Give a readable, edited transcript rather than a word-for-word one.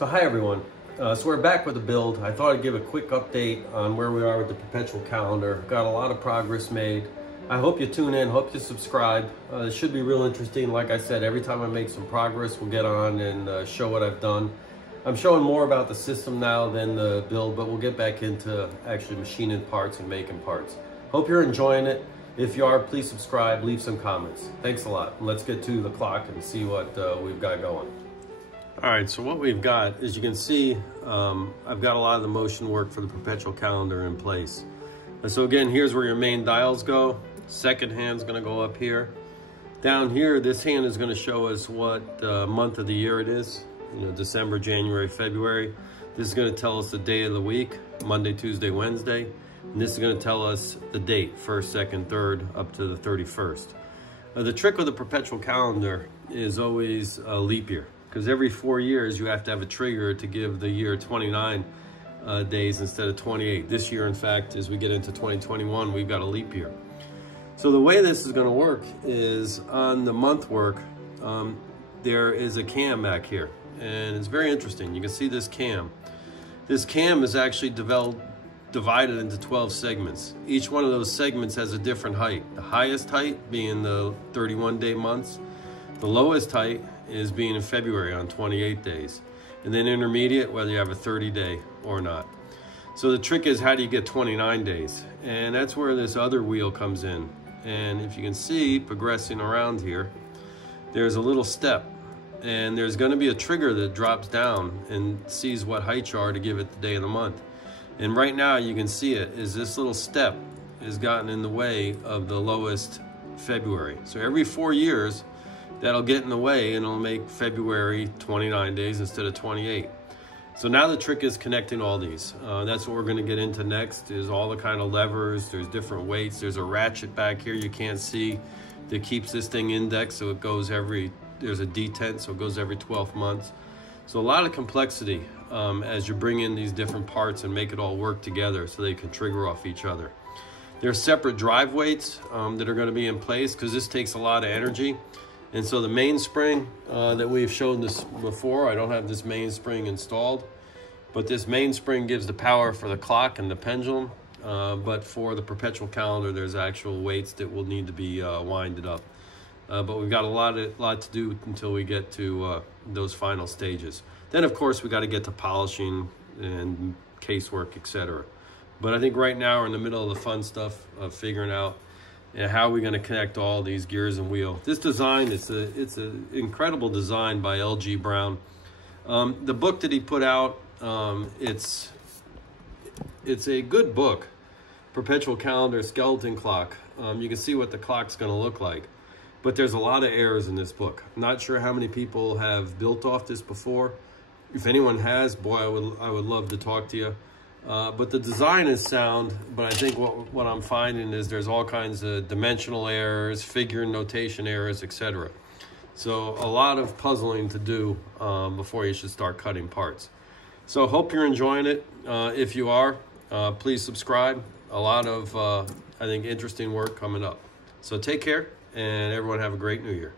So hi everyone. So we're back with the build. I thought I'd give a quick update on where we are with the perpetual calendar. Got a lot of progress made. I hope you tune in, hope you subscribe. It should be real interesting. Like I said, every time I make some progress, we'll get on and show what I've done. I'm showing more about the system now than the build, but we'll get back into actually machining parts and making parts. Hope you're enjoying it. If you are, please subscribe, leave some comments. Thanks a lot. Let's get to the clock and see what we've got going. All right, so what we've got, as you can see, I've got a lot of the motion work for the perpetual calendar in place. So again, here's where your main dials go. Second hand's gonna go up here. Down here, this hand is gonna show us what month of the year it is. You know, December, January, February. This is gonna tell us the day of the week, Monday, Tuesday, Wednesday. And this is gonna tell us the date, 1st, 2nd, 3rd, up to the 31st. The trick with the perpetual calendar is always a leap year, because every 4 years you have to have a trigger to give the year 29 days instead of 28. This year, in fact, as we get into 2021, we've got a leap year. So the way this is gonna work is on the month work, there is a cam back here, and it's very interesting. You can see this cam. This cam is actually divided into 12 segments. Each one of those segments has a different height. The highest height being the 31-day months. The lowest height is being in February on 28 days. And then intermediate, whether you have a 30-day or not. So the trick is, how do you get 29 days? And that's where this other wheel comes in. And if you can see, progressing around here, there's a little step. And there's gonna be a trigger that drops down and sees what height you are to give it the day of the month. And right now you can see it, is this little step has gotten in the way of the lowest February. So every 4 years, that'll get in the way and it'll make February 29 days instead of 28. So now the trick is connecting all these. That's what we're gonna get into next, is all the kind of levers. There's different weights. There's a ratchet back here you can't see that keeps this thing indexed, so it goes there's a detent, so it goes every 12 months. So a lot of complexity as you bring in these different parts and make it all work together so they can trigger off each other. There's separate drive weights that are gonna be in place, because this takes a lot of energy. And so the mainspring that we've shown this before, I don't have this mainspring installed, but this mainspring gives the power for the clock and the pendulum. But for the perpetual calendar, there's actual weights that will need to be winded up. But we've got a lot to do until we get to those final stages. Then of course we got to get to polishing and casework, etc. But I think right now we're in the middle of the fun stuff of figuring out how we're going to connect all these gears and wheel. This design, it's an incredible design by L.G. Brown. The book that he put out, it's a good book, Perpetual Calendar Skeleton Clock. You can see what the clock's going to look like. But there's a lot of errors in this book. I'm not sure how many people have built off this before. If anyone has, boy, I would love to talk to you. But the design is sound, but I think what I'm finding is there's all kinds of dimensional errors, figure notation errors, etc. So a lot of puzzling to do before you should start cutting parts. So hope you're enjoying it. If you are, please subscribe. A lot of, I think, interesting work coming up. So take care, and everyone have a great New Year.